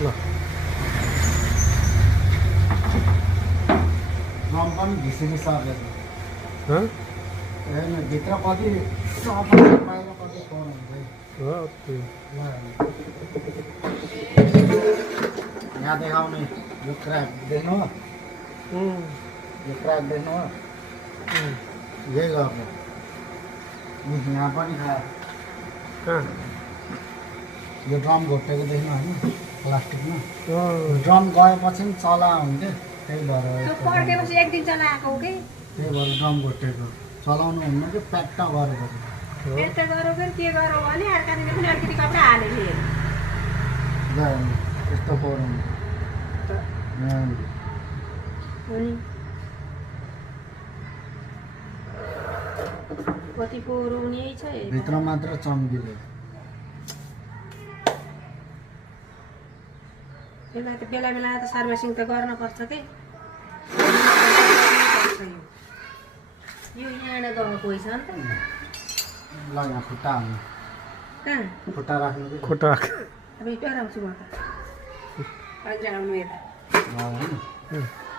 ल ड्रम पनि घिसिरी सकेको हँ भित्र कति बाहिर कति फोन हुन्छ हो त्यो यहाँ देखाउने यो क्र्याक देख्नु यो क्र्याक देख्नु यही गर्ने यहाँ पनि खायो कहाँ यो ड्रम घोटेको देख्नु होइन प्लास्टिकमा ड्रम गएपछि पनि चला हुन्थ्यो त्यही भएर पड्केपछि एक दिन चलाएको हो कि त्यही भएर ड्रम घोटेको चलाउनु हुन्न कि प्याक्ट गरेको यस्तो गरौँ फेरि के गरौँ भने अर्कातिर पनि अलिकति कपडा हालेको थिएँ यस्तो फोहोर हुन्छ अनि कति फोहोर हुने छ भित्र मात्र चम्किलो यसलाई त बेला बेला त सर्भिसिङ त गर्नुपर्छ कि यो यहाँ गएको रहेछ नि त ल यहाँ खुट्टा हाल्नु कहाँ खुट्टा राख्नु कि खुट्टा अब डराउँछु म त अझ आउनु यता होइन